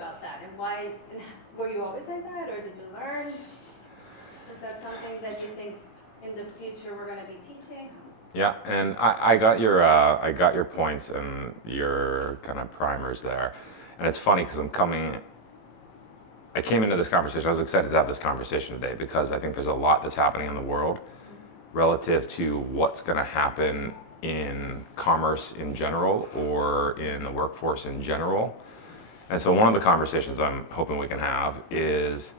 about that, and why, and were you always like that, or did you learn? Is that something that you think in the future we're gonna be teaching? Yeah, and I got your points and your kind of primers there, and it's funny because I came into this conversation. I was excited to have this conversation today because I think there's a lot that's happening in the world relative to what's going to happen in commerce in general or in the workforce in general. And so one of the conversations I'm hoping we can have is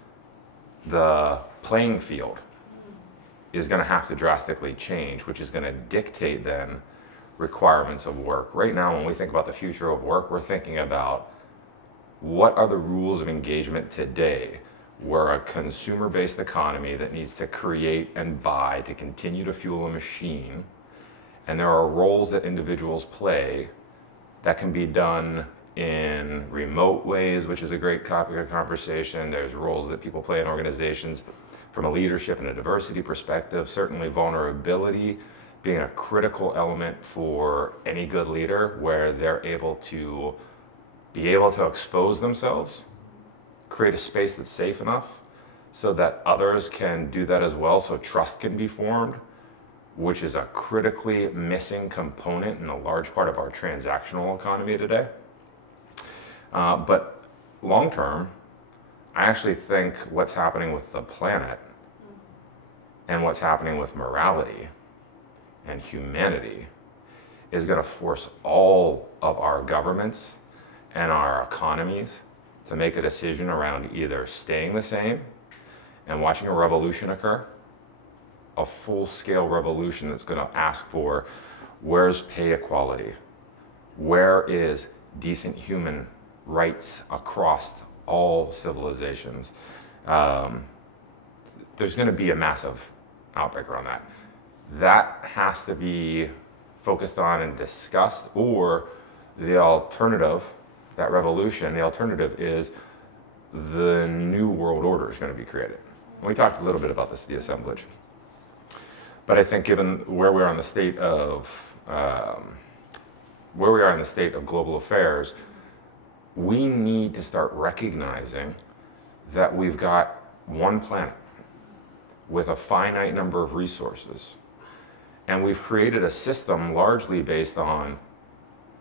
the playing field is going to have to drastically change, which is going to dictate then requirements of work. Right now, when we think about the future of work, we're thinking about what are the rules of engagement today. We're a consumer-based economy that needs to create and buy to continue to fuel a machine. And there are roles that individuals play that can be done in remote ways, which is a great topic of conversation. There's roles that people play in organizations from a leadership and a diversity perspective. Certainly vulnerability being a critical element for any good leader, where they're able to expose themselves, create a space that's safe enough so that others can do that as well, so trust can be formed, which is a critically missing component in a large part of our transactional economy today. But long term, I actually think what's happening with the planet and what's happening with morality and humanity is going to force all of our governments and our economies to make a decision around either staying the same and watching a revolution occur, a full-scale revolution that's going to ask for where's pay equality, where is decent human rights across all civilizations. There's going to be a massive outbreak around that. That has to be focused on and discussed, or the alternative, that revolution, the alternative is the new world order is going to be created. And we talked a little bit about this, the assemblage. But I think given where we are in the state of global affairs, we need to start recognizing that we've got one planet with a finite number of resources. And we've created a system largely based on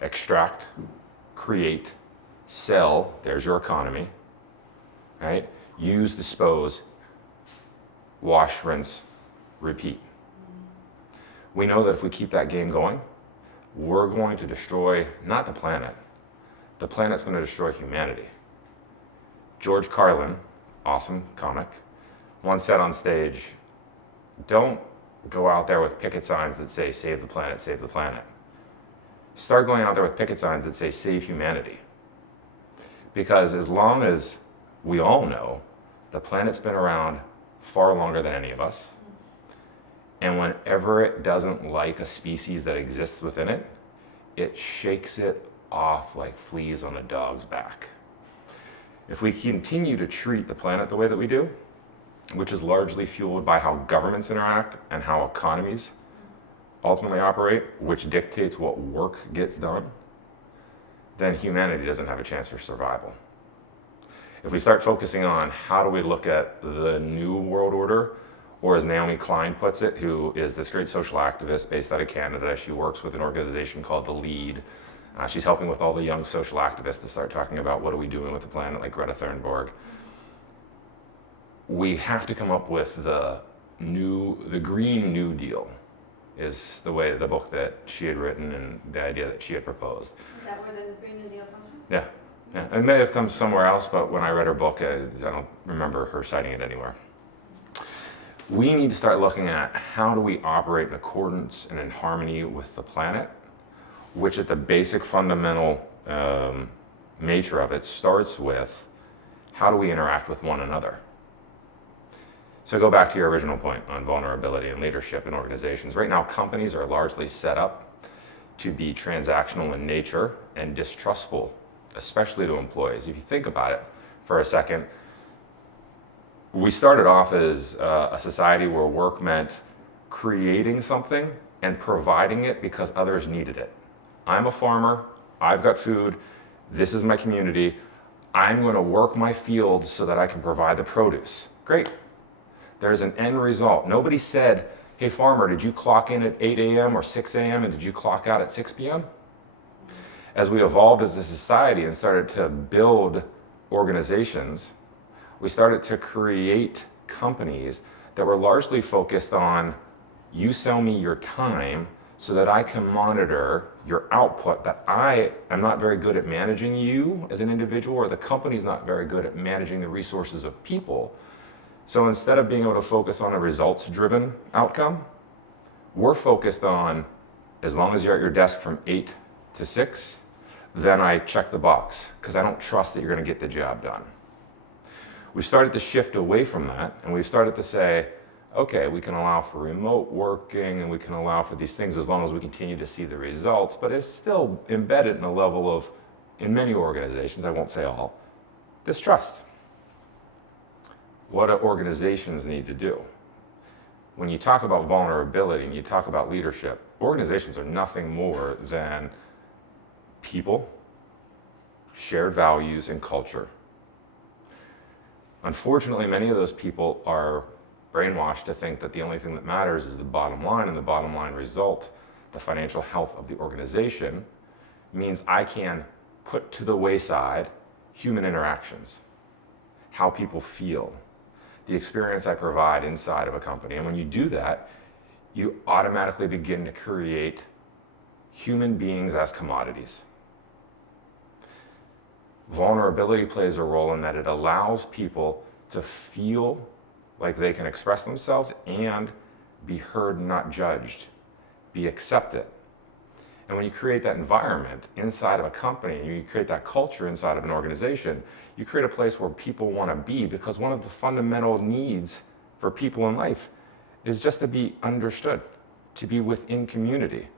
extract, create, sell, there's your economy, right? Use, dispose, wash, rinse, repeat. We know that if we keep that game going, we're going to destroy not the planet's going to destroy humanity. George Carlin, awesome comic, once said on stage, don't go out there with picket signs that say save the planet, save the planet. Start going out there with picket signs that say save humanity. Because as long as we all know, the planet's been around far longer than any of us. And whenever it doesn't like a species that exists within it, it shakes it off like fleas on a dog's back. If we continue to treat the planet the way that we do, which is largely fueled by how governments interact and how economies ultimately operate, which dictates what work gets done, then humanity doesn't have a chance for survival. If we start focusing on how do we look at the new world order, or as Naomi Klein puts it, who is this great social activist based out of Canada, she works with an organization called The Lead. She's helping with all the young social activists to start talking about what are we doing with the planet, like Greta Thunberg. We have to come up with the Green New Deal is the book that she had written and the idea that she had proposed. Is that where the Green New Deal comes from? Yeah. It may have come somewhere else, but when I read her book, I don't remember her citing it anywhere. We need to start looking at how do we operate in accordance and in harmony with the planet, which at the basic fundamental nature of it starts with how do we interact with one another. So go back to your original point on vulnerability and leadership in organizations. Right now, companies are largely set up to be transactional in nature and distrustful, especially to employees. If you think about it for a second, we started off as a society where work meant creating something and providing it because others needed it. I'm a farmer, I've got food, this is my community, I'm going to work my fields so that I can provide the produce. Great. There's an end result. Nobody said, hey, farmer, did you clock in at 8 a.m. or 6 a.m. and did you clock out at 6 p.m.? As we evolved as a society and started to build organizations, we started to create companies that were largely focused on you sell me your time so that I can monitor your output, that I am not very good at managing you as an individual, or the company's not very good at managing the resources of people. So instead of being able to focus on a results-driven outcome, we're focused on, as long as you're at your desk from 8 to 6, then I check the box, because I don't trust that you're going to get the job done. We've started to shift away from that, and we've started to say, okay, we can allow for remote working, and we can allow for these things as long as we continue to see the results, but it's still embedded in a level of, in many organizations, I won't say all, distrust. What do organizations need to do? When you talk about vulnerability and you talk about leadership, organizations are nothing more than people, shared values, and culture. Unfortunately, many of those people are brainwashed to think that the only thing that matters is the bottom line, and the bottom line result, the financial health of the organization, means I can put to the wayside human interactions, how people feel, the experience I provide inside of a company. And when you do that, you automatically begin to create human beings as commodities. Vulnerability plays a role in that it allows people to feel like they can express themselves and be heard, not judged, be accepted. And when you create that environment inside of a company, and you create that culture inside of an organization, you create a place where people want to be, because one of the fundamental needs for people in life is just to be understood, to be within community.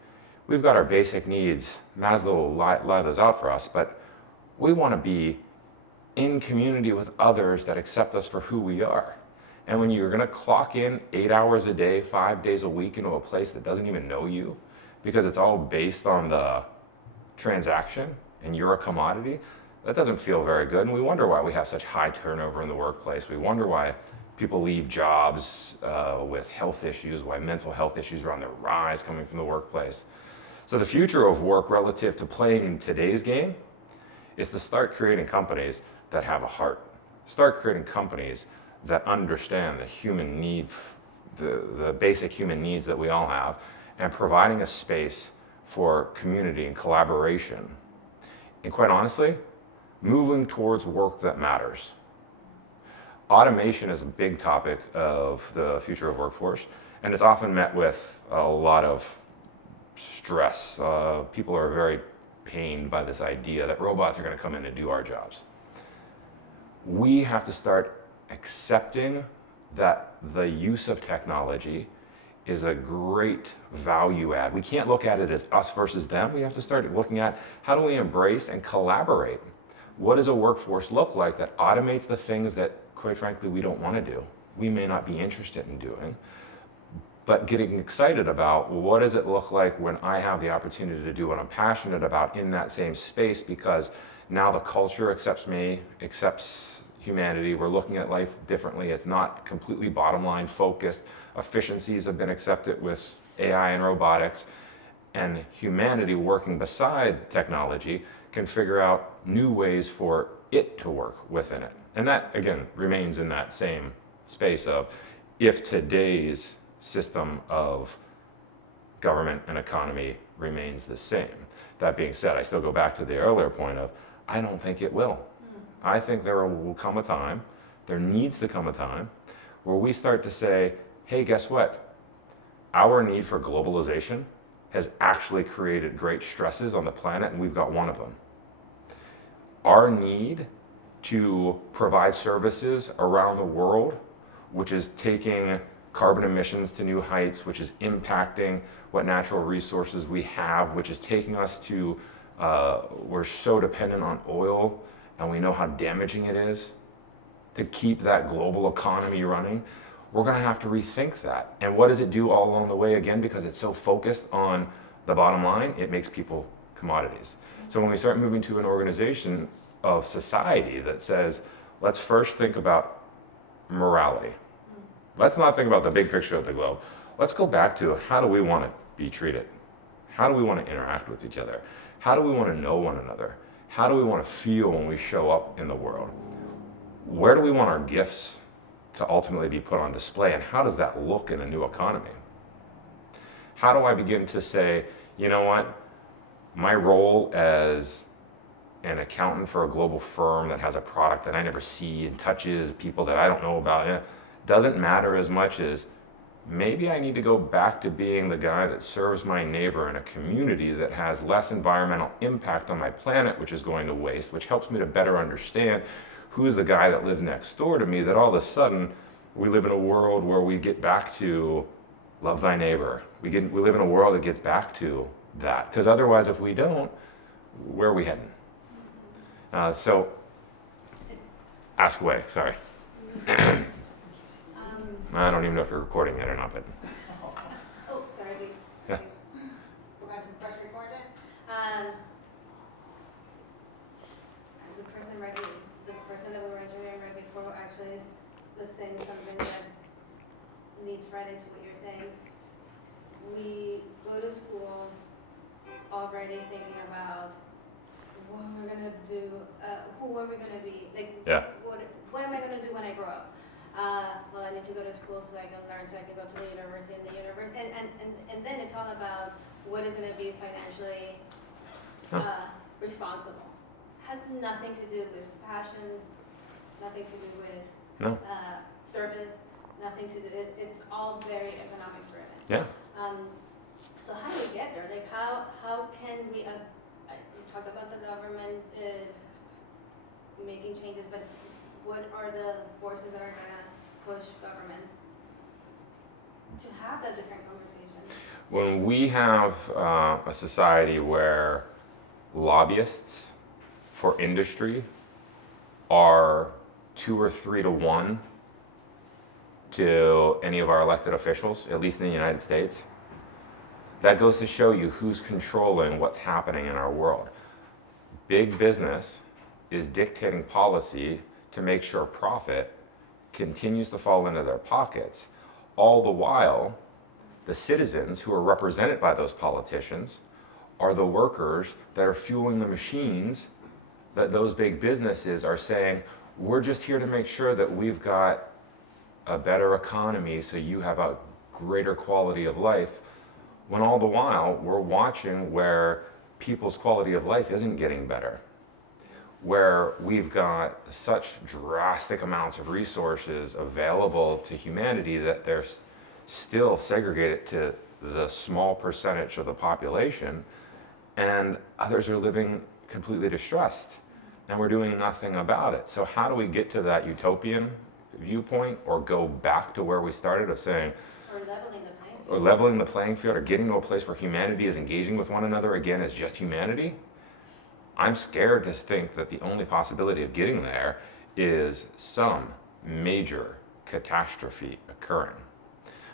We've got our basic needs. Maslow will lay those out for us, but we want to be in community with others that accept us for who we are. And when you're going to clock in 8 hours a day, 5 days a week into a place that doesn't even know you, because it's all based on the transaction and you're a commodity, that doesn't feel very good. And we wonder why we have such high turnover in the workplace. We wonder why people leave jobs with health issues, why mental health issues are on the rise coming from the workplace. So the future of work relative to playing in today's game is to start creating companies that have a heart. Start creating companies that understand the human need, the basic human needs that we all have, and providing a space for community and collaboration. And quite honestly, moving towards work that matters. Automation is a big topic of the future of workforce, and it's often met with a lot of stress. People are very pained by this idea that robots are going to come in and do our jobs. We have to start accepting that the use of technology is a great value add. We can't look at it as us versus them. We have to start looking at how do we embrace and collaborate. What does a workforce look like that automates the things that, quite frankly, we don't want to do? We may not be interested in doing, but getting excited about what does it look like when I have the opportunity to do what I'm passionate about in that same space, because now the culture accepts me, accepts humanity. We're looking at life differently. It's not completely bottom line focused. Efficiencies have been accepted with AI and robotics, and humanity working beside technology can figure out new ways for it to work within it. And that, again, remains in that same space of, if today's system of government and economy remains the same. That being said, I still go back to the earlier point of, I don't think it will. I think there will come a time, there needs to come a time, where we start to say, hey, guess what? Our need for globalization has actually created great stresses on the planet, and we've got one of them. Our need to provide services around the world, which is taking carbon emissions to new heights, which is impacting what natural resources we have, which is taking us to, we're so dependent on oil, and we know how damaging it is to keep that global economy running. We're going to have to rethink that. And what does it do all along the way? Again, because it's so focused on the bottom line, it makes people commodities. So when we start moving to an organization of society that says, let's first think about morality. Let's not think about the big picture of the globe. Let's go back to how do we want to be treated? How do we want to interact with each other? How do we want to know one another? How do we want to feel when we show up in the world? Where do we want our gifts to ultimately be put on display, and how does that look in a new economy? How do I begin to say, you know what, my role as an accountant for a global firm that has a product that I never see and touches people that I don't know about, doesn't matter as much as maybe I need to go back to being the guy that serves my neighbor in a community that has less environmental impact on my planet, which is going to waste, which helps me to better understand who's the guy that lives next door to me, that all of a sudden we live in a world where we get back to love thy neighbor. We live in a world that gets back to that. Because otherwise, if we don't, where are we heading? So, ask away, sorry. I don't even know if you're recording it or not, but. Oh, sorry, Yeah. forgot to press record there. The person that we were interviewing right before actually was saying something that leads right into what you're saying. We go to school already thinking about what we're gonna do, who are we gonna be, like, Yeah. what am I gonna do when I grow up? Well, I need to go to school so I can learn, so I can go to the university, and then it's all about what is gonna be financially responsible. Has nothing to do with passions, nothing to do with No. service, nothing to do, it's all very economic driven. Yeah. So how do we get there? Like, how can we, you talked about the government making changes, but what are the forces that are gonna push governments to have that different conversation? When we have a society where lobbyists for industry are 2 or 3 to 1 to any of our elected officials, at least in the United States, that goes to show you who's controlling what's happening in our world. Big business is dictating policy to make sure profit continues to fall into their pockets, all the while the citizens who are represented by those politicians are the workers that are fueling the machines that those big businesses are saying, we're just here to make sure that we've got a better economy so you have a greater quality of life, when all the while we're watching where people's quality of life isn't getting better, where we've got such drastic amounts of resources available to humanity that they're still segregated to the small percentage of the population, and others are living completely distressed, and we're doing nothing about it. So how do we get to that utopian viewpoint, or go back to where we started of saying, Or leveling the playing field? or leveling the playing field, or getting to a place where humanity is engaging with one another again as just humanity? I'm scared to think that the only possibility of getting there is some major catastrophe occurring.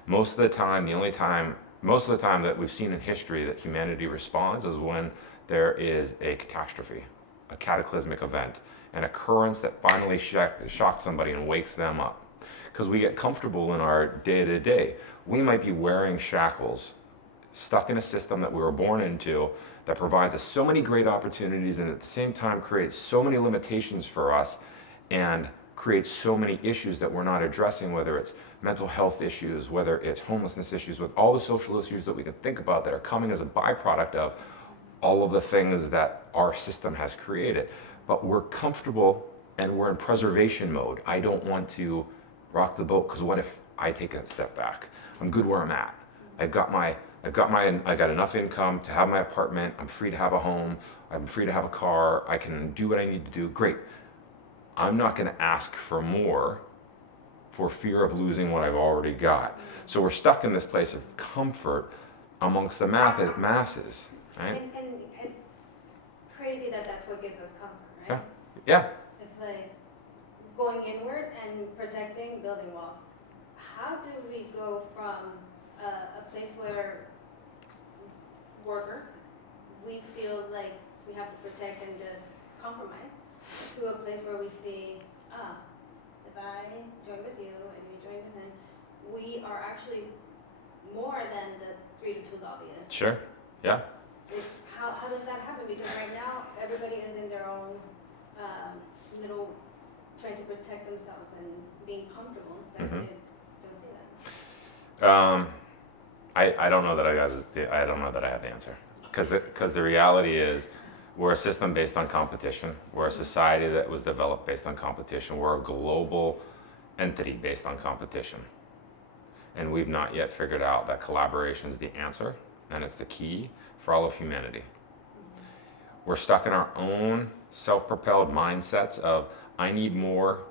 Most of the time that we've seen in history that humanity responds is when there is a catastrophe, a cataclysmic event, an occurrence that finally shocks somebody and wakes them up. Because we get comfortable in our day-to-day. We might be wearing shackles, stuck in a system that we were born into that provides us so many great opportunities and at the same time creates so many limitations for us and creates so many issues that we're not addressing, whether it's mental health issues, whether it's homelessness issues, with all the social issues that we can think about that are coming as a byproduct of all of the things that our system has created. But we're comfortable and we're in preservation mode. I don't want to rock the boat, because what if I take a step back? I'm good where I'm at. I got enough income to have my apartment. I'm free to have a home. I'm free to have a car. I can do what I need to do. Great. I'm not going to ask for more for fear of losing what I've already got. So we're stuck in this place of comfort amongst the masses, right? And crazy that that's what gives us comfort, right? Yeah. It's like going inward and protecting, building walls. How do we go from a place where workers, we feel like we have to protect and just compromise to a place where we see, if I join with you and you join with him, we are actually more than the 3-2 lobbyists. Sure. Yeah. How does that happen? Because right now, everybody is in their own little, trying to protect themselves and being comfortable. That Mhm. they don't see that. I don't know that I don't know that I have the answer, because the reality is we're a system based on competition. We're a society that was developed based on competition. We're a global entity based on competition, and we've not yet figured out that collaboration is the answer and it's the key for all of humanity. We're stuck in our own self-propelled mindsets of I need more,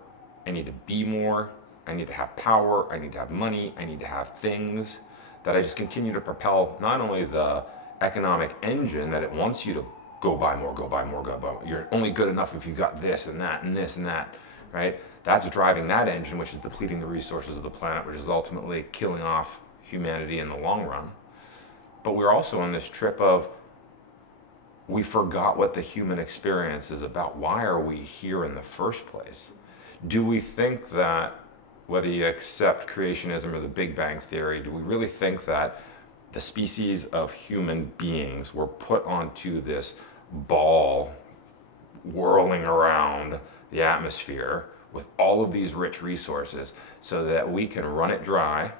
I need to be more, I need to have power, I need to have money, I need to have things, that I just continue to propel not only the economic engine that it wants you to go buy more, go buy more, go buy more. You're only good enough if you got this and that and this and that, right? That's driving that engine, which is depleting the resources of the planet, which is ultimately killing off humanity in the long run. But we're also on this trip of we forgot what the human experience is about. Why are we here in the first place? Do we think that, whether you accept creationism or the Big Bang Theory, do we really think that the species of human beings were put onto this ball whirling around the atmosphere with all of these rich resources so that we can run it dry,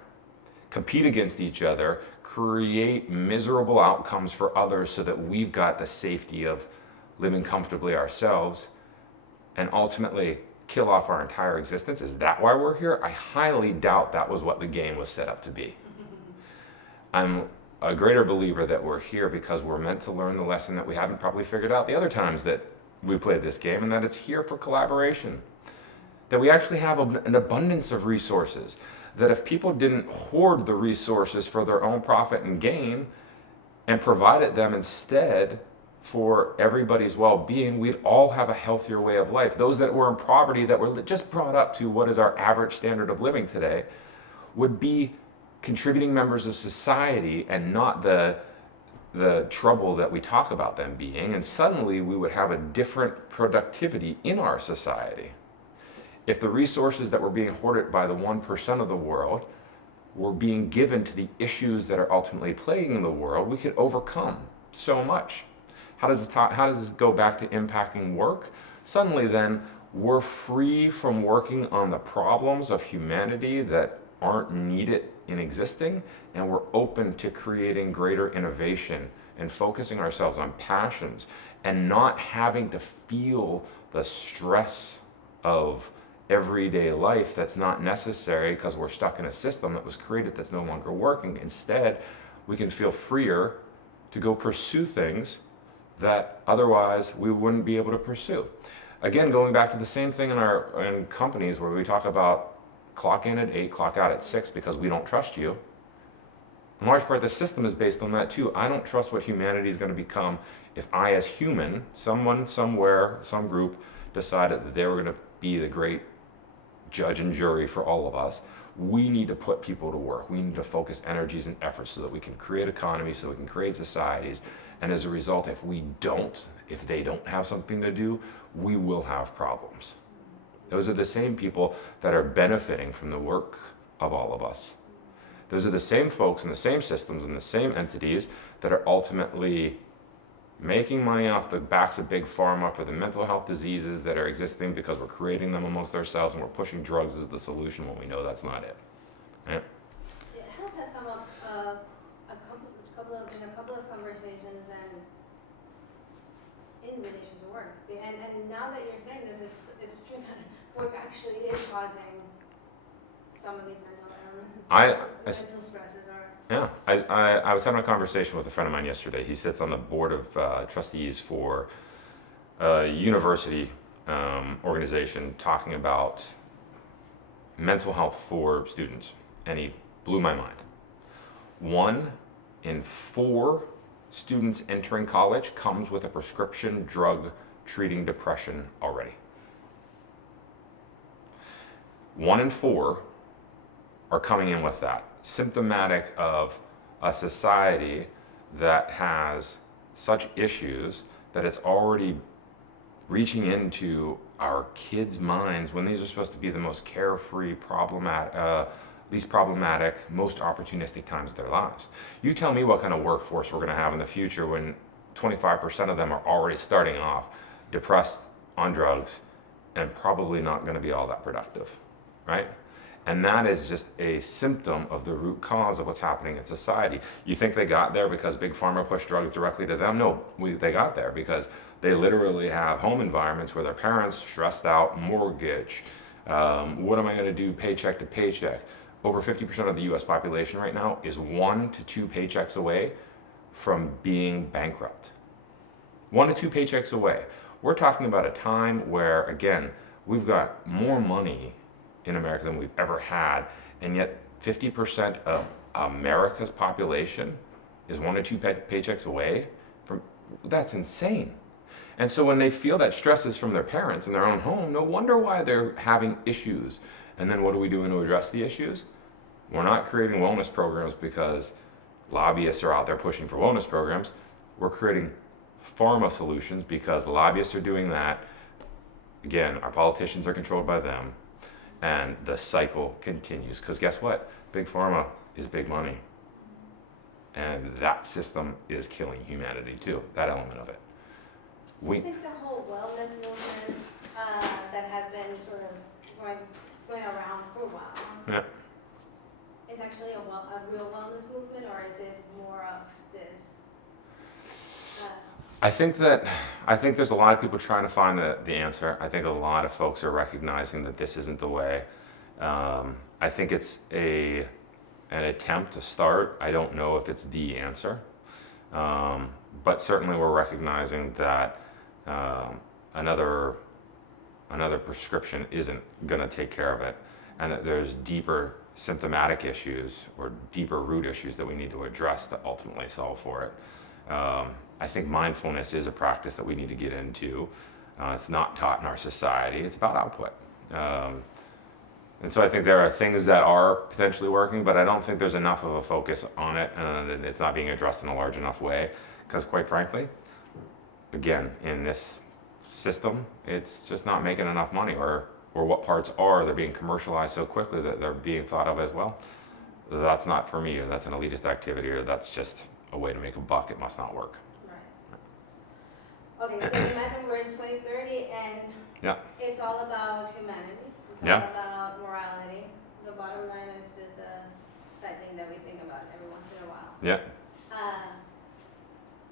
compete against each other, create miserable outcomes for others so that we've got the safety of living comfortably ourselves, and ultimately kill off our entire existence? Is that why we're here? I highly doubt that was what the game was set up to be. I'm a greater believer that we're here because we're meant to learn the lesson that we haven't probably figured out the other times that we played this game, and that it's here for collaboration. That we actually have an abundance of resources. That if people didn't hoard the resources for their own profit and gain and provided them instead for everybody's well-being, we'd all have a healthier way of life. Those that were in poverty, that were just brought up to what is our average standard of living today, would be contributing members of society and not the trouble that we talk about them being. And suddenly we would have a different productivity in our society. If the resources that were being hoarded by the 1% of the world were being given to the issues that are ultimately plaguing the world, we could overcome so much. How does this go back to impacting work? Suddenly then, we're free from working on the problems of humanity that aren't needed in existing, and we're open to creating greater innovation and focusing ourselves on passions and not having to feel the stress of everyday life that's not necessary because we're stuck in a system that was created that's no longer working. Instead, we can feel freer to go pursue things that otherwise we wouldn't be able to pursue. Again, going back to the same thing in companies where we talk about clock in at 8, clock out at 6 because we don't trust you. In large part, the system is based on that too. I don't trust what humanity is going to become if I, as human, someone, somewhere, some group, decided that they were going to be the great judge and jury for all of us. We need to put people to work. We need to focus energies and efforts so that we can create economies, so we can create societies. And as a result, if they don't have something to do, we will have problems. Those are the same people that are benefiting from the work of all of us. Those are the same folks and the same systems and the same entities that are ultimately making money off the backs of big pharma for the mental health diseases that are existing because we're creating them amongst ourselves and we're pushing drugs as the solution when we know that's not it. Right? Yeah, health has come up in a couple of conversations and in relation to work. And now that you're saying this, it's true that work actually is causing some of these mental illnesses, mental stresses are. Yeah, I was having a conversation with a friend of mine yesterday. He sits on the board of trustees for a university organization talking about mental health for students, and he blew my mind. 1 in 4 students entering college comes with a prescription drug treating depression already. 1 in 4 are coming in with that, symptomatic of a society that has such issues that it's already reaching into our kids' minds when these are supposed to be the most carefree, least problematic, most opportunistic times of their lives. You tell me what kind of workforce we're going to have in the future when 25% of them are already starting off depressed, on drugs, and probably not going to be all that productive, right? And that is just a symptom of the root cause of what's happening in society. You think they got there because Big Pharma pushed drugs directly to them? No, they got there because they literally have home environments where their parents stressed out, mortgage, what am I going to do paycheck to paycheck? Over 50% of the US population right now is 1 to 2 paychecks away from being bankrupt. 1 to 2 paychecks away. We're talking about a time where, again, we've got more money in America than we've ever had, and yet 50% of America's population is 1 to 2 paychecks away from, that's insane. And so when they feel that stress is from their parents in their own home, no wonder why they're having issues. And then what are we doing to address the issues? We're not creating wellness programs because lobbyists are out there pushing for wellness programs. We're creating pharma solutions because lobbyists are doing that. Again, our politicians are controlled by them. And the cycle continues. Because guess what? Big Pharma is big money. And that system is killing humanity too, that element of it. Do you think the whole wellness movement that has been sort of going around for a while Yeah. is actually a real wellness movement, or is it more of this? I think there's a lot of people trying to find the answer. I think a lot of folks are recognizing that this isn't the way. I think it's an attempt to start. I don't know if it's the answer, but certainly we're recognizing that another prescription isn't going to take care of it, and that there's deeper symptomatic issues or deeper root issues that we need to address to ultimately solve for it. I think mindfulness is a practice that we need to get into. It's not taught in our society. It's about output. And so I think there are things that are potentially working, but I don't think there's enough of a focus on it, and it's not being addressed in a large enough way. Because quite frankly, again, in this system, it's just not making enough money, or what parts are, they're being commercialized so quickly that they're being thought of as, well, that's not for me, or that's an elitist activity, or that's just a way to make a buck. It must not work. Okay, so imagine we're in 2030 and Yeah. it's all about humanity. It's all Yeah. about morality. The bottom line is just a side thing that we think about every once in a while. Yeah.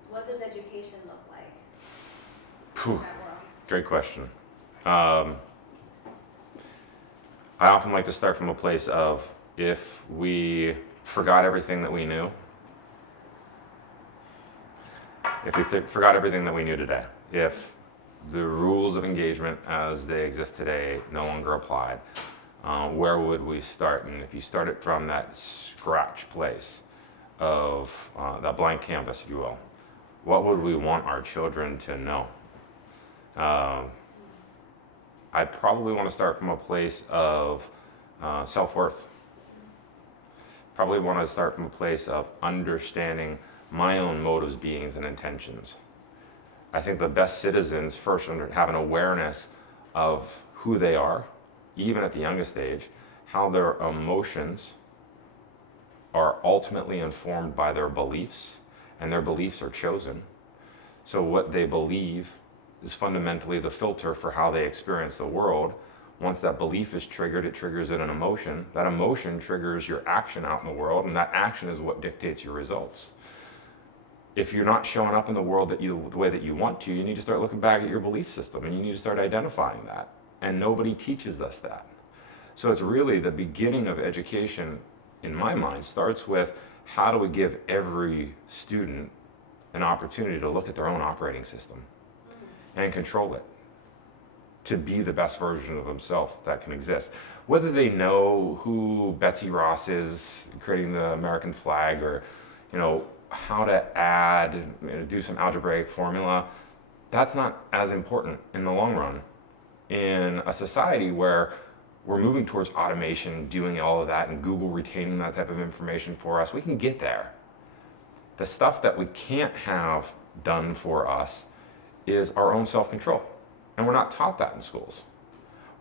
What does education look like Phew. in that world? Great question. I often like to start from a place of, if we forgot everything that we knew, if we forgot everything that we knew today, if the rules of engagement as they exist today no longer applied, where would we start? And if you started from that scratch place of that blank canvas, if you will, what would we want our children to know? I'd probably want to start from a place of self-worth. Probably want to start from a place of understanding my own motives, beings, and intentions. I think the best citizens first have an awareness of who they are, even at the youngest age, how their emotions are ultimately informed by their beliefs, and their beliefs are chosen. So what they believe is fundamentally the filter for how they experience the world. Once that belief is triggered, it triggers an emotion. That emotion triggers your action out in the world, and that action is what dictates your results. If you're not showing up in the world the way that you want to, you need to start looking back at your belief system, and you need to start identifying that. And nobody teaches us that. So it's really the beginning of education, in my mind, starts with, how do we give every student an opportunity to look at their own operating system and control it to be the best version of themselves that can exist. Whether they know who Betsy Ross is creating the American flag, or how to add, do some algebraic formula, that's not as important in the long run. In a society where we're moving towards automation, doing all of that, and Google retaining that type of information for us, we can get there. The stuff that we can't have done for us is our own self-control. And we're not taught that in schools.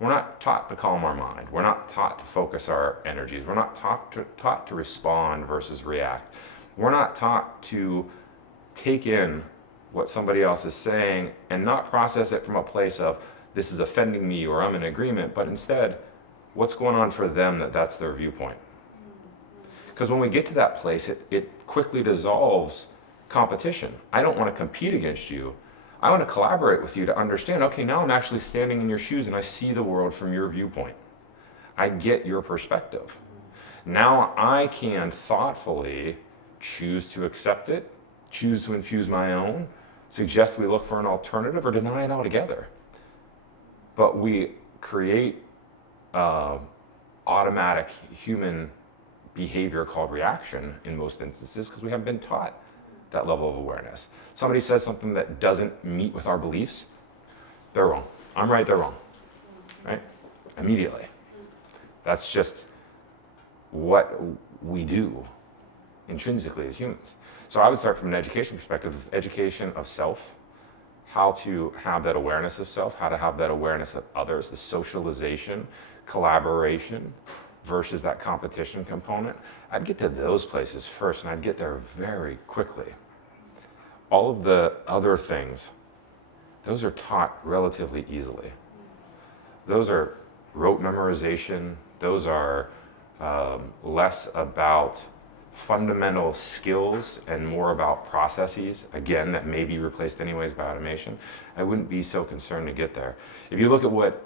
We're not taught to calm our mind. We're not taught to focus our energies. We're not taught to respond versus react. We're not taught to take in what somebody else is saying and not process it from a place of this is offending me or I'm in agreement, but instead, what's going on for them that's their viewpoint. Because when we get to that place, it quickly dissolves competition. I don't want to compete against you. I want to collaborate with you to understand, okay, now I'm actually standing in your shoes and I see the world from your viewpoint. I get your perspective. Now I can thoughtfully choose to accept it, choose to infuse my own, suggest we look for an alternative, or deny it altogether. But we create automatic human behavior called reaction in most instances because we haven't been taught that level of awareness. Somebody says something that doesn't meet with our beliefs, they're wrong. I'm right, they're wrong. Right? Immediately. That's just what we do intrinsically as humans. So I would start from an education perspective, education of self, how to have that awareness of self, how to have that awareness of others, the socialization, collaboration, versus that competition component. I'd get to those places first, and I'd get there very quickly. All of the other things, those are taught relatively easily. Those are rote memorization. Those are less about fundamental skills and more about processes, again, that may be replaced anyways by automation. I wouldn't be so concerned to get there. If you look at what,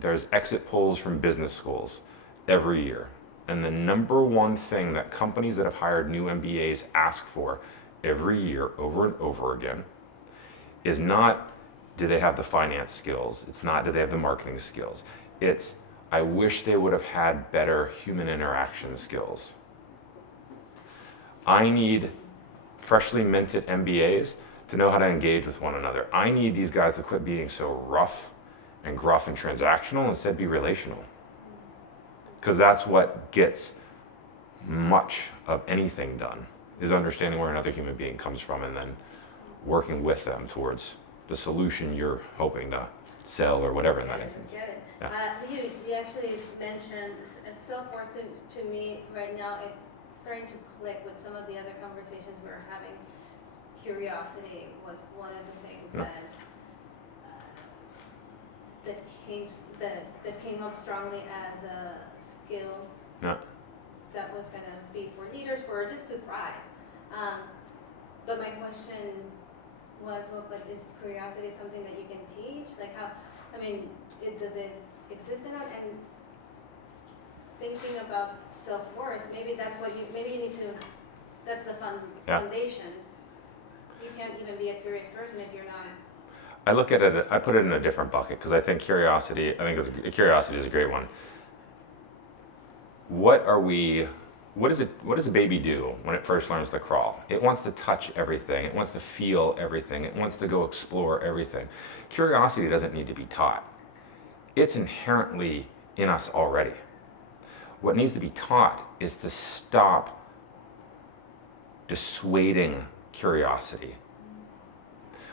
there's exit polls from business schools every year, and the number one thing that companies that have hired new MBAs ask for every year over and over again is not, do they have the finance skills? It's not, do they have the marketing skills? It's, I wish they would have had better human interaction skills. I need freshly minted MBAs to know how to engage with one another. I need these guys to quit being so rough and gruff and transactional, instead be relational. Because that's what gets much of anything done, is understanding where another human being comes from and then working with them towards the solution you're hoping to sell or whatever in that instance. Get it. Yeah. You actually mentioned self-worth to me right now. It's starting to click with some of the other conversations we were having. Curiosity was one of the things Yeah. that came up strongly as a skill Yeah. that was going to be for leaders, for just to thrive. But my question was, well, but is curiosity something that you can teach? Like how, I mean, does it exist in that? And thinking about self-worth, maybe you need to, that's the foundation. You can't even be a curious person if you're not. I look at it, I put it in a different bucket because I think curiosity is a great one. What does a baby do when it first learns to crawl? It wants to touch everything. It wants to feel everything. It wants to go explore everything. Curiosity doesn't need to be taught. It's inherently in us already. What needs to be taught is to stop dissuading curiosity.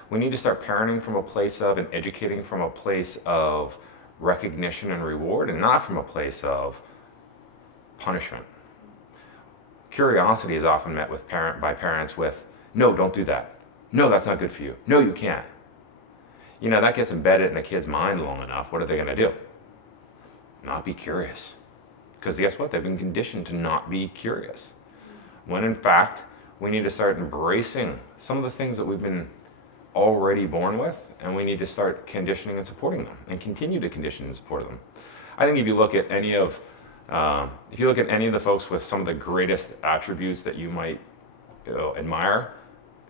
We need to start parenting from a place of and educating from a place of recognition and reward, and not from a place of punishment. Curiosity is often met by parents with, no, don't do that. No, that's not good for you. No, you can't. You know, that gets embedded in a kid's mind long enough. What are they going to do? Not be curious. Because guess what? They've been conditioned to not be curious. When in fact, we need to start embracing some of the things that we've been already born with, and we need to start conditioning and supporting them, and continue to condition and support them. I think if you look at any of the folks with some of the greatest attributes that you might admire,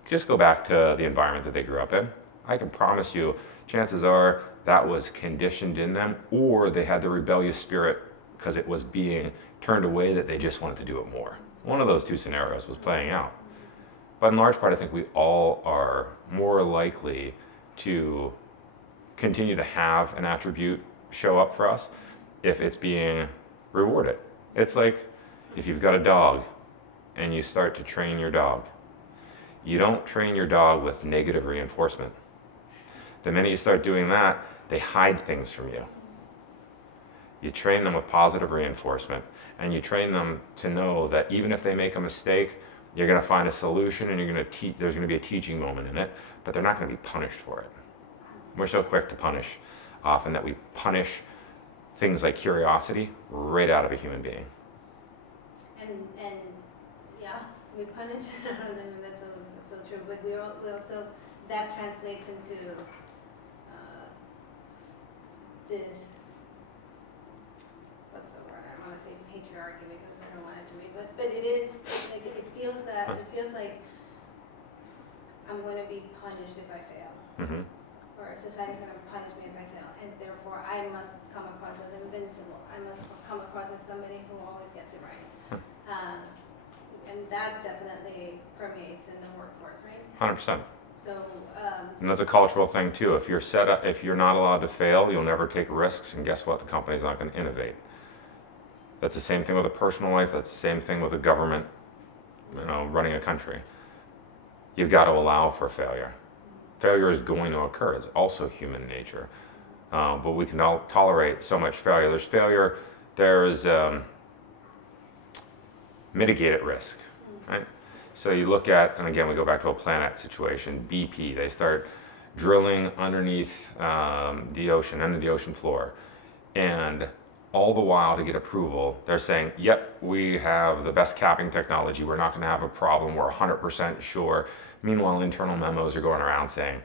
just go back to the environment that they grew up in. I can promise you, chances are that was conditioned in them, or they had the rebellious spirit because it was being turned away that they just wanted to do it more. One of those two scenarios was playing out. But in large part, I think we all are more likely to continue to have an attribute show up for us if it's being rewarded. It's like if you've got a dog and you start to train your dog. You don't train your dog with negative reinforcement. The minute you start doing that, they hide things from you. You train them with positive reinforcement, and you train them to know that even if they make a mistake, you're going to find a solution, and there's going to be a teaching moment in it, but they're not going to be punished for it. We're so quick to punish often that we punish things like curiosity right out of a human being. And yeah, we punish them, that's so true, but we also, that translates into this, what's the word, I want to say patriarchy because I don't want it to be, but it is, like, it feels like I'm going to be punished if I fail. Mm-hmm. Or society's going to punish me if I fail, and therefore I must come across as invincible. I must come across as somebody who always gets it right. And that definitely permeates in the workforce, right? 100%. So, And that's a cultural thing too. If you're not allowed to fail, you'll never take risks, and guess what? The company's not going to innovate. That's the same thing with a personal life. That's the same thing with a government, running a country. You've got to allow for failure. Failure is going to occur. It's also human nature. But we can all tolerate so much failure. There's failure. There's mitigated risk, right? So you look at, and again, we go back to a planet situation, BP. They start drilling underneath the ocean, under the ocean floor. And all the while, to get approval, they're saying, yep, we have the best capping technology. We're not going to have a problem. We're 100% sure. Meanwhile, internal memos are going around saying,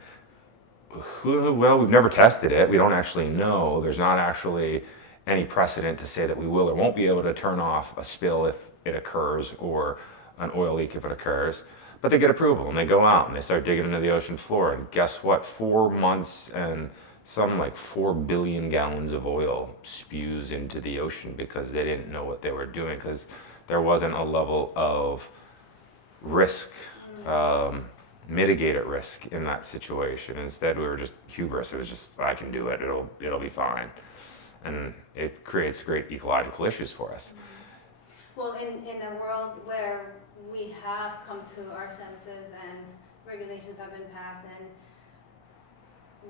well, we've never tested it. We don't actually know. There's not actually any precedent to say that we will or won't be able to turn off a spill if it occurs, or an oil leak if it occurs. But they get approval, and they go out and they start digging into the ocean floor. And guess what? 4 months and some like 4 billion gallons of oil spews into the ocean because they didn't know what they were doing, because there wasn't a level of risk, mitigated risk in that situation. Instead, we were just hubris. It was just, I can do it. It'll be fine. And it creates great ecological issues for us. well, in a world where we have come to our senses and regulations have been passed and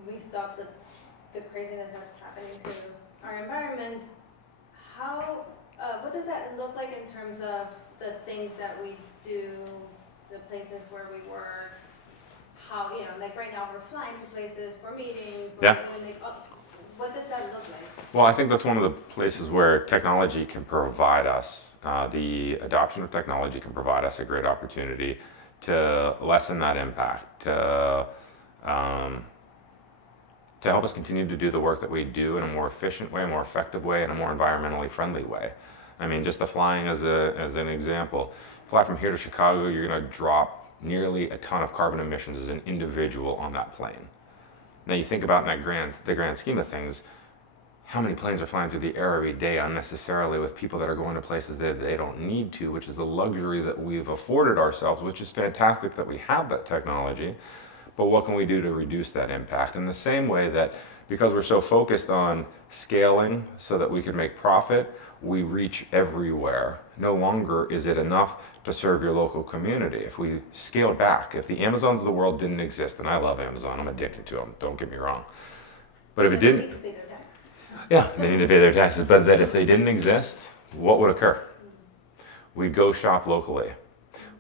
we stop the craziness that's happening to our environment, what does that look like in terms of the things that we do, the places where we work, how, like right now we're flying to places for meetings, Yeah. What does that look like? Well, I think that's one of the places where technology can provide us, the adoption of technology can provide us a great opportunity to lessen that impact, to help us continue to do the work that we do in a more efficient way, a more effective way, and a more environmentally friendly way. I mean, just the flying as an example. Fly from here to Chicago, you're going to drop nearly a ton of carbon emissions as an individual on that plane. Now you think about in the grand scheme of things, how many planes are flying through the air every day unnecessarily with people that are going to places that they don't need to, which is a luxury that we've afforded ourselves, which is fantastic that we have that technology. But what can we do to reduce that impact? In the same way that because we're so focused on scaling so that we can make profit, we reach everywhere. No longer is it enough to serve your local community. If we scaled back, if the Amazons of the world didn't exist, and I love Amazon, I'm addicted to them, don't get me wrong. But if it didn't, They need to pay their taxes. yeah, they need to pay their taxes, but that if they didn't exist, what would occur? We'd go shop locally.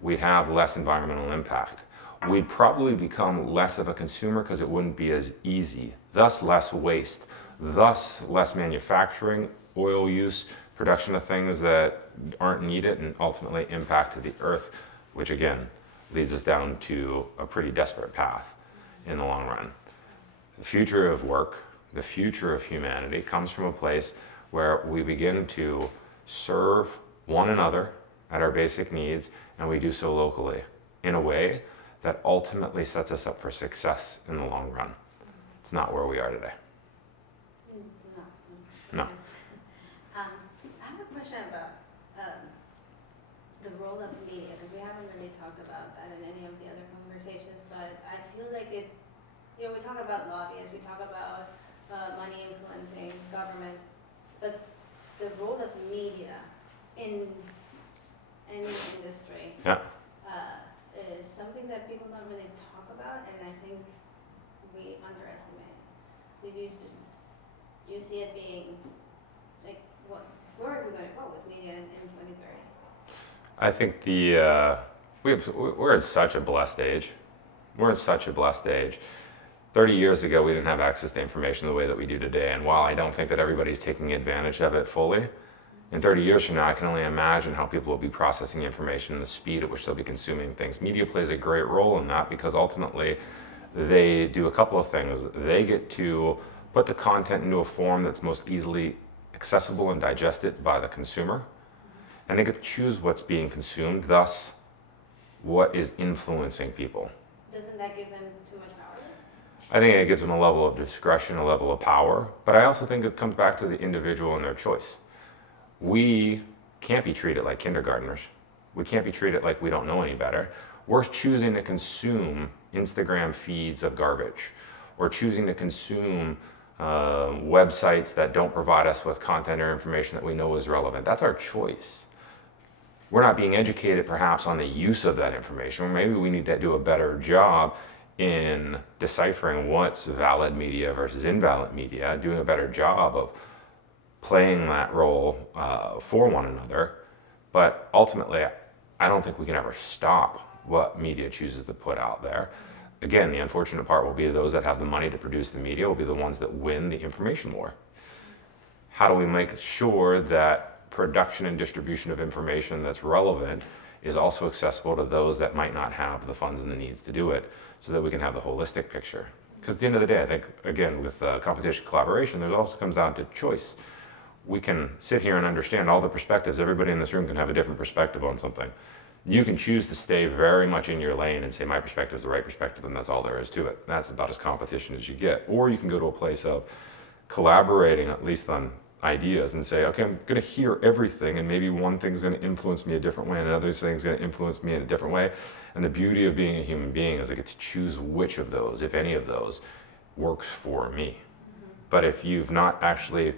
We'd have less environmental impact. We'd probably become less of a consumer because it wouldn't be as easy, thus less waste, thus less manufacturing, oil use, production of things that aren't needed, and ultimately impact to the earth, which again leads us down to a pretty desperate path in the long run. The future of work, the future of humanity comes from a place where we begin to serve one another at our basic needs, and we do so locally in a way that ultimately sets us up for success in the long run. It's not where we are today. No. I have a question about the role of media, because we haven't really talked about that in any of the other conversations, but I feel like we talk about lobbyists, we talk about money influencing government, but the role of media in any industry Yeah. is something that people Did you, do you see it being, like, where are we going to go with media in 2030? I think we're in such a blessed age. We're in such a blessed age. 30 years ago, we didn't have access to information the way that we do today. And while I don't think that everybody's taking advantage of it fully, in 30 years from now, I can only imagine how people will be processing information and the speed at which they'll be consuming things. Media plays a great role in that because ultimately they do a couple of things. They get to put the content into a form that's most easily accessible and digested by the consumer. And they get to choose what's being consumed, thus what is influencing people. Doesn't that give them too much power? I think it gives them a level of discretion, a level of power, but I also think it comes back to the individual and their choice. We can't be treated like kindergartners. We can't be treated like we don't know any better. We're choosing to consume Instagram feeds of garbage. We're choosing to consume websites that don't provide us with content or information that we know is relevant. That's our choice. We're not being educated perhaps on the use of that information. Maybe we need to do a better job in deciphering what's valid media versus invalid media, doing a better job of playing that role for one another. But ultimately, I don't think we can ever stop what media chooses to put out there. Again, the unfortunate part will be those that have the money to produce the media will be the ones that win the information war. How do we make sure that production and distribution of information that's relevant is also accessible to those that might not have the funds and the needs to do it, so that we can have the holistic picture? Because at the end of the day, I think, again, with competition collaboration, there also comes down to choice. We can sit here and understand all the perspectives. Everybody in this room can have a different perspective on something. You can choose to stay very much in your lane and say, my perspective is the right perspective, and that's all there is to it. That's about as competition as you get. Or you can go to a place of collaborating, at least on ideas, and say, okay, I'm going to hear everything, and maybe one thing's going to influence me a different way, and another thing's going to influence me in a different way. And the beauty of being a human being is I get to choose which of those, if any of those, works for me. But if you've not actually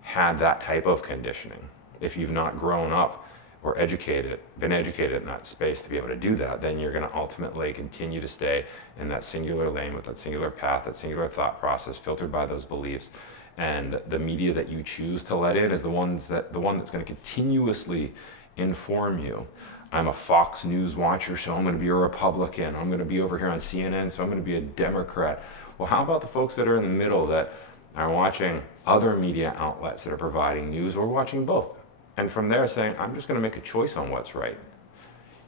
had that type of conditioning, if you've not grown up or been educated in that space to be able to do that, then you're going to ultimately continue to stay in that singular lane with that singular path, that singular thought process filtered by those beliefs. And the media that you choose to let in is the one that's going to continuously inform you. I'm a Fox News watcher, so I'm going to be a Republican. I'm going to be over here on CNN, so I'm going to be a Democrat. Well, how about the folks that are in the middle that are watching other media outlets that are providing news, or watching both? And from there saying, I'm just going to make a choice on what's right.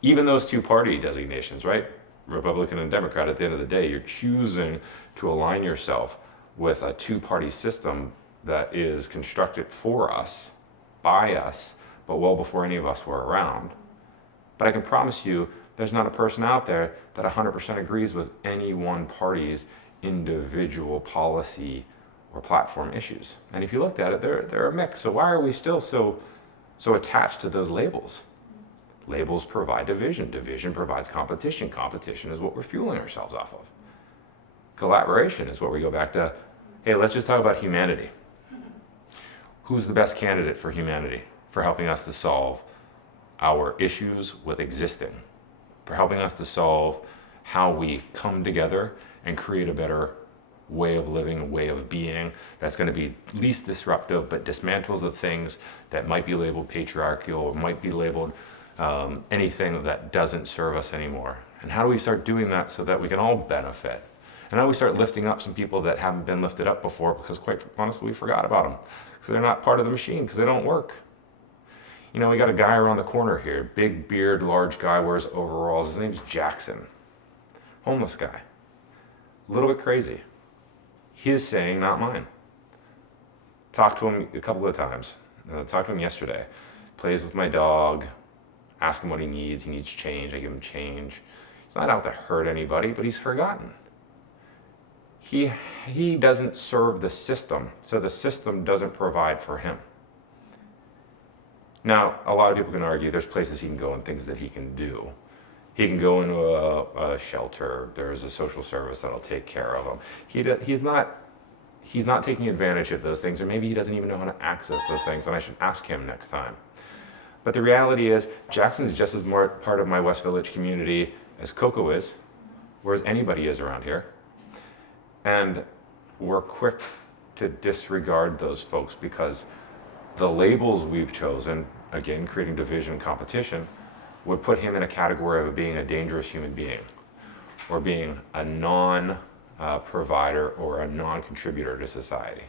Even those two party designations, right? Republican and Democrat, at the end of the day, you're choosing to align yourself with a two-party system that is constructed for us, by us, but well before any of us were around. But I can promise you, there's not a person out there that 100% agrees with any one party's individual policy or platform issues. And if you looked at it, they're a mix. So why are we still so attached to those labels? Labels provide division. Division provides competition. Competition is what we're fueling ourselves off of. Collaboration is what we go back to, hey, let's just talk about humanity. Who's the best candidate for humanity, for helping us to solve our issues with existing, for helping us to solve how we come together and create a better way of living, a way of being that's going to be least disruptive, but dismantles the things that might be labeled patriarchal or might be labeled anything that doesn't serve us anymore. And how do we start doing that so that we can all benefit? And how do we start lifting up some people that haven't been lifted up before, because quite honestly, we forgot about them, because they're not part of the machine, because they don't work. You know, we got a guy around the corner here, big beard, large guy, wears overalls. His name's Jackson. Homeless guy. A little bit crazy. His saying, not mine. Talked to him a couple of times. Talked to him yesterday. Plays with my dog. Ask him what he needs. He needs change. I give him change. He's not out to hurt anybody, but he's forgotten. He doesn't serve the system, so the system doesn't provide for him. Now, a lot of people can argue there's places he can go and things that he can do. He can go into a shelter. There's a social service that'll take care of him. He's not taking advantage of those things, or maybe he doesn't even know how to access those things, and I should ask him next time. But the reality is, Jackson's just as much part of my West Village community as Coco is, or as anybody is around here. And we're quick to disregard those folks because the labels we've chosen, again, creating division and competition, would put him in a category of being a dangerous human being or being a non-provider or a non-contributor to society.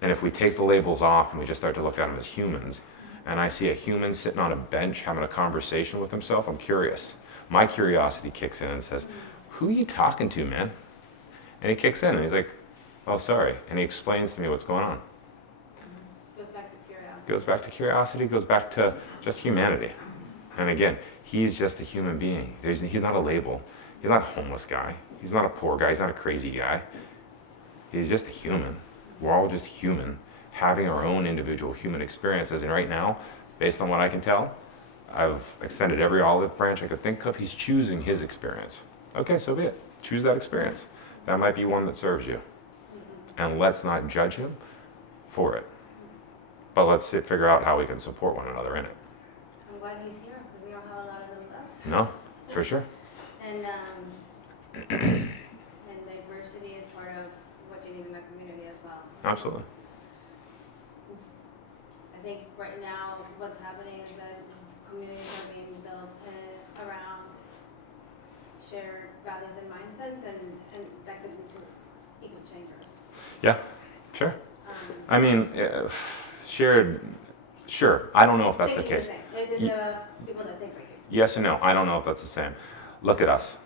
And if we take the labels off and we just start to look at them as humans, and I see a human sitting on a bench having a conversation with himself, I'm curious. My curiosity kicks in and says, who are you talking to, man? And he kicks in and he's like, oh, sorry. And he explains to me what's going on. Goes back to curiosity. Goes back to curiosity, goes back to just humanity. And again, he's just a human being. He's not a label. He's not a homeless guy. He's not a poor guy. He's not a crazy guy. He's just a human. We're all just human, having our own individual human experiences. And right now, based on what I can tell, I've extended every olive branch I could think of. He's choosing his experience. Okay, so be it. Choose that experience. That might be one that serves you. And let's not judge him for it. But let's figure out how we can support one another in it. I'm glad he's here because we don't have a lot of them left. No, for sure. And and diversity is part of what you need in a community as well. Absolutely. I think right now what's happening is that communities are being built around shared values and mindsets, and that could lead to echo chambers. Yeah, sure. I mean, shared, sure. I don't know if that's the case. It's people that think like you. Yes and no. I don't know if that's the same. Look at us.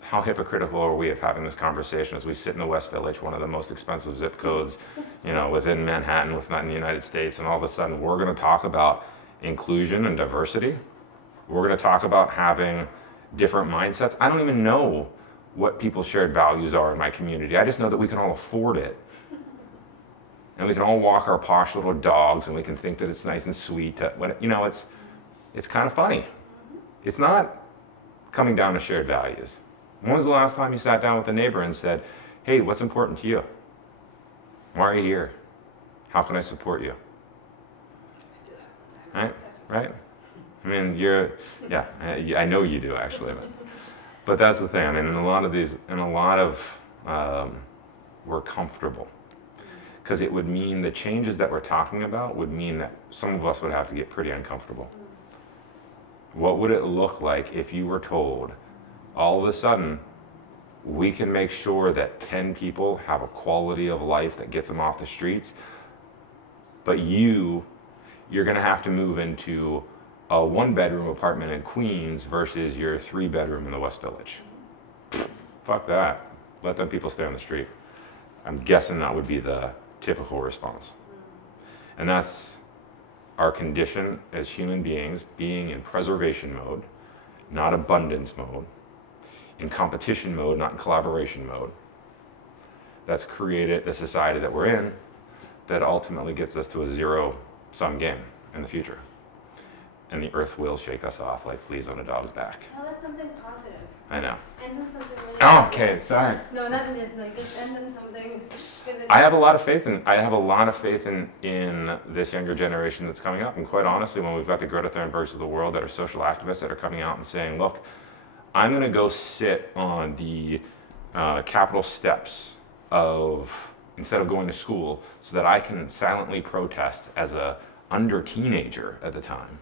How hypocritical are we of having this conversation as we sit in the West Village, one of the most expensive zip codes, within Manhattan, if not in the United States, and all of a sudden we're going to talk about inclusion and diversity. We're going to talk about having different mindsets. I don't even know what people's shared values are in my community. I just know that we can all afford it. And we can all walk our posh little dogs, and we can think that it's nice and sweet. It's kind of funny. It's not coming down to shared values. When was the last time you sat down with a neighbor and said, hey, what's important to you? Why are you here? How can I support you? I do that all the time. Right? I mean, I know you do actually. But that's the thing. I mean, we're comfortable. Because it would mean the changes that we're talking about would mean that some of us would have to get pretty uncomfortable. What would it look like if you were told, all of a sudden, we can make sure that 10 people have a quality of life that gets them off the streets, but you're going to have to move into a 1-bedroom apartment in Queens versus your 3-bedroom in the West Village. Fuck that. Let them people stay on the street. I'm guessing that would be the typical response. And that's our condition as human beings, being in preservation mode, not abundance mode, in competition mode, not in collaboration mode. That's created the society that we're in that ultimately gets us to a zero-sum game in the future. And the earth will shake us off like fleas on a dog's back. Tell us something positive. I know. End on something really Oh, positive. okay, sorry. No, not in this. Like, just end on something. I have a lot of faith in this younger generation that's coming up. And quite honestly, when we've got the Greta Thunbergs of the world that are social activists that are coming out and saying, look, I'm going to go sit on the Capitol steps instead of going to school so that I can silently protest as a under teenager at the time.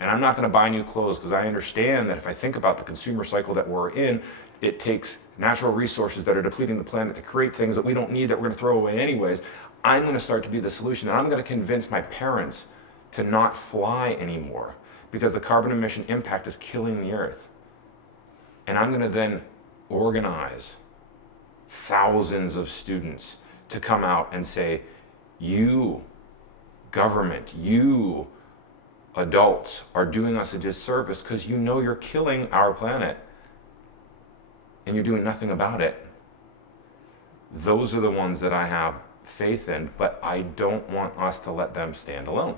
And I'm not going to buy new clothes because I understand that if I think about the consumer cycle that we're in, it takes natural resources that are depleting the planet to create things that we don't need that we're going to throw away anyways. I'm going to start to be the solution, and I'm going to convince my parents to not fly anymore because the carbon emission impact is killing the earth. And I'm going to then organize thousands of students to come out and say, you, government, you, adults, are doing us a disservice because you're killing our planet and you're doing nothing about it. Those are the ones that I have faith in, but I don't want us to let them stand alone.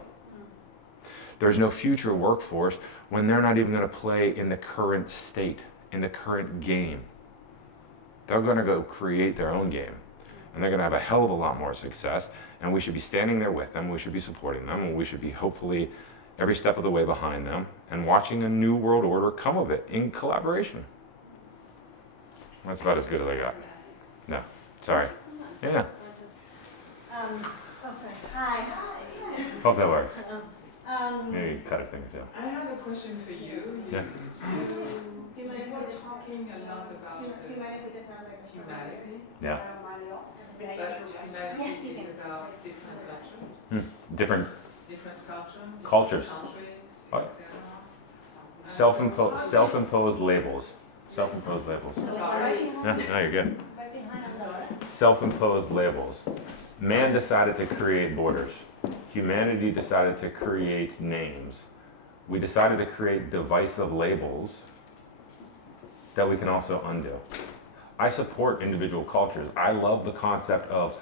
There's no future workforce when they're not even going to play in the current state, in the current game. They're going to go create their own game, and they're going to have a hell of a lot more success, and we should be standing there with them, we should be supporting them, and we should be hopefully every step of the way behind them and watching a new world order come of it in collaboration. That's about as good as I got. No, Sorry. Thank you so much. Yeah. Oh, sorry. Hi. Hope that works. Um, Maybe cut a thing or two. I have a question for you. Yeah. You were talking a lot about do you mind if we just have like a humanity, Yeah. but humanity is about different cultures, Different different Cultures. countries, What? etc. self-imposed labels. Self-imposed labels. Sorry? Yeah, no, you're good. right behind us. Self-imposed labels. Man decided to create borders. Humanity decided to create names. We decided to create divisive labels that we can also undo. I support individual cultures. I love the concept of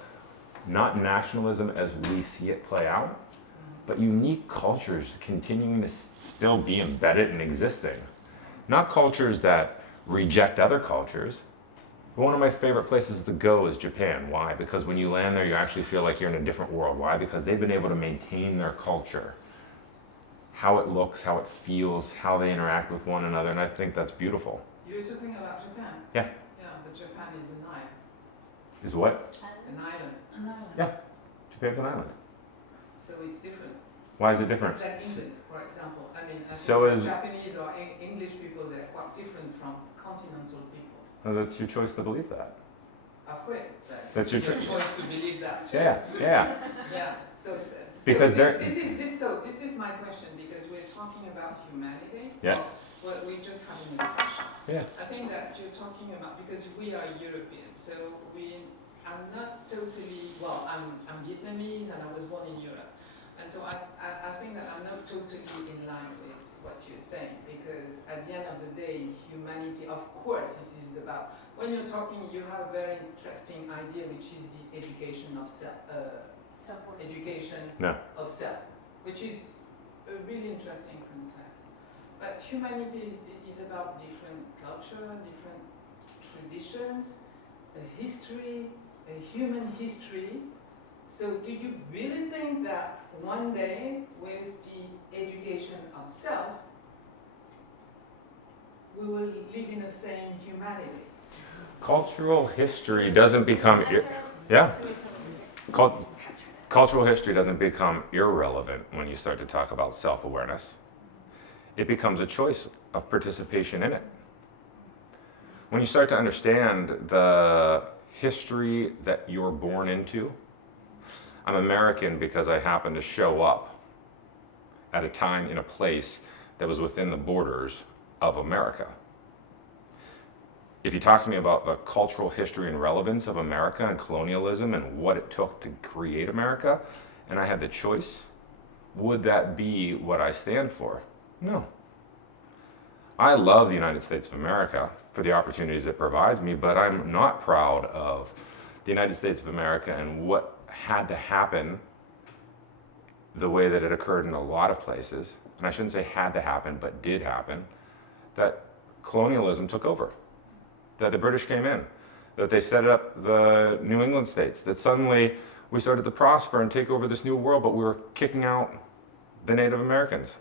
not nationalism as we see it play out, but unique cultures continuing to still be embedded and existing. Not cultures that reject other cultures. But one of my favorite places to go is Japan. Why? Because when you land there, you actually feel like you're in a different world. Why? Because they've been able to maintain their culture. How it looks, how it feels, how they interact with one another, and I think that's beautiful. You're talking about Japan? Yeah. Yeah, but Japan is an island. Is what? An island. An island. Yeah. Japan's an island. So it's different. Why is it different? It's like England, for example. I mean, I So think is- Japanese or English people, they're quite different from continental people. Well, that's your choice to believe that. Of course, That's your choice to believe that. Yeah, yeah. Yeah. So Because so they're- this is my question, because we're talking about humanity. Yeah. Well, we're just having a discussion. Yeah. I think that you're talking about, because we are European, so I'm not totally, well, I'm Vietnamese and I was born in Europe. And so I think that I'm not totally in line with what you're saying, because at the end of the day, humanity, of course, this is about, when you're talking, you have a very interesting idea, which is the education of self, Self-worth. education No. of self, which is a really interesting concept. But humanity is about different culture, different traditions, a history, a human history. So do you really think that one day, with the education of self, we will live in the same humanity? Cultural history doesn't become yeah. Cultural history doesn't become irrelevant when you start to talk about self-awareness. It becomes a choice of participation in it. When you start to understand the history that you're born into, I'm American because I happened to show up at a time in a place that was within the borders of America. If you talk to me about the cultural history and relevance of America and colonialism and what it took to create America, and I had the choice, would that be what I stand for? No. I love the United States of America for the opportunities it provides me, but I'm not proud of the United States of America and what had to happen the way that it occurred in a lot of places. And I shouldn't say had to happen, but did happen, that colonialism took over, that the British came in, that they set up the New England states, that suddenly we started to prosper and take over this new world, but we were kicking out the Native Americans.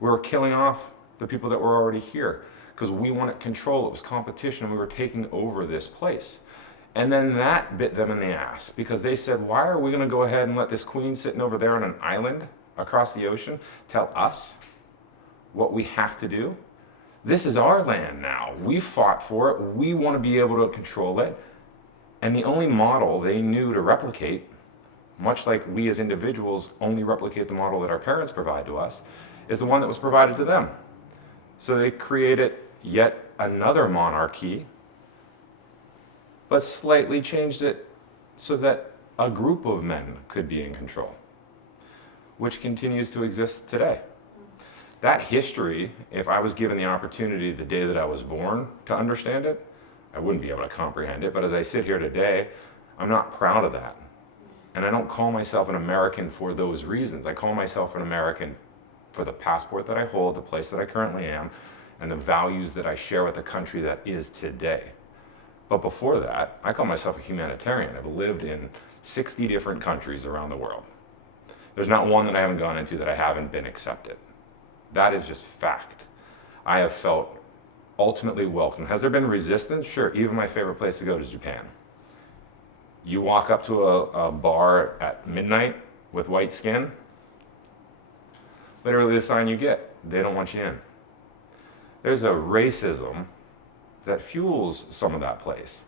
We were killing off the people that were already here because we wanted control. It was competition and we were taking over this place. And then that bit them in the ass because they said, why are we going to go ahead and let this queen sitting over there on an island across the ocean tell us what we have to do? This is our land now. We fought for it. We want to be able to control it. And the only model they knew to replicate, much like we as individuals only replicate the model that our parents provide to us, is the one that was provided to them. So they created yet another monarchy, but slightly changed it so that a group of men could be in control, which continues to exist today. That history, if I was given the opportunity the day that I was born to understand it, I wouldn't be able to comprehend it. But as I sit here today, I'm not proud of that. And I don't call myself an American for those reasons. I call myself an American for the passport that I hold, the place that I currently am, and the values that I share with the country that is today. But before that, I call myself a humanitarian. I've lived in 60 different countries around the world. There's not one that I haven't gone into that I haven't been accepted. That is just fact. I have felt ultimately welcome. Has there been resistance? Sure. Even my favorite place to go is Japan. You walk up to a bar at midnight with white skin, literally the sign you get, they don't want you in. There's a racism that fuels some of that place,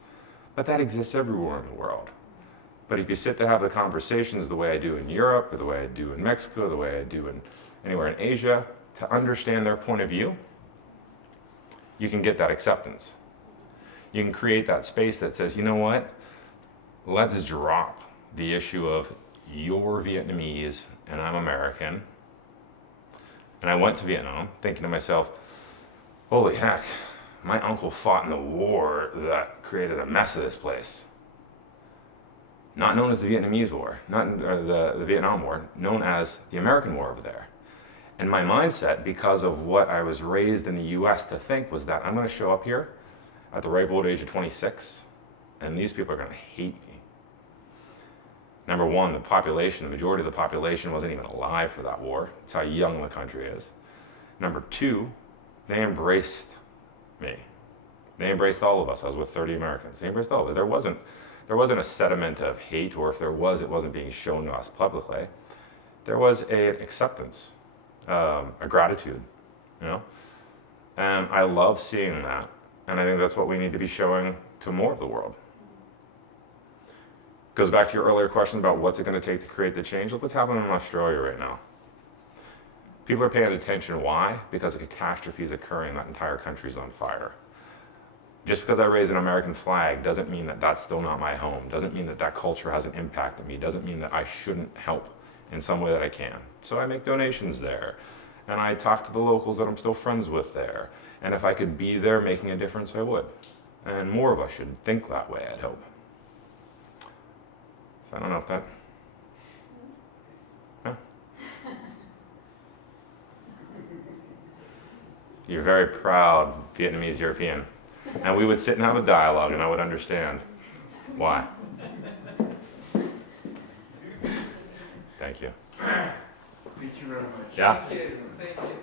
but that exists everywhere in the world. But if you sit to have the conversations the way I do in Europe, or the way I do in Mexico, the way I do in anywhere in Asia, to understand their point of view, you can get that acceptance. You can create that space that says, you know what? Let's drop the issue of you're Vietnamese and I'm American. And I went to Vietnam thinking to myself, holy heck, my uncle fought in the war that created a mess of this place. Not known as the Vietnamese War, or the Vietnam War, known as the American War over there. And my mindset, because of what I was raised in the US to think, was that I'm going to show up here at the ripe old age of 26, and these people are going to hate me. Number one, the majority of the population wasn't even alive for that war. That's how young the country is. Number two, they embraced me. They embraced all of us. I was with 30 Americans. They embraced all of it. There wasn't a sediment of hate, or if there was, it wasn't being shown to us publicly. There was an acceptance, a gratitude, you know? And I love seeing that. And I think that's what we need to be showing to more of the world. Goes back to your earlier question about what's it going to take to create the change. Look what's happening in Australia right now. People are paying attention. Why? Because a catastrophe is occurring. That entire country is on fire. Just because I raise an American flag doesn't mean that that's still not my home. Doesn't mean that that culture hasn't impacted me. Doesn't mean that I shouldn't help in some way that I can. So I make donations there. And I talk to the locals that I'm still friends with there. And if I could be there making a difference, I would. And more of us should think that way, I'd hope. So I don't know if that... No? You're very proud Vietnamese European. And we would sit and have a dialogue, and I would understand why. Thank you. Thank you very much. Yeah? Thank you. Thank you.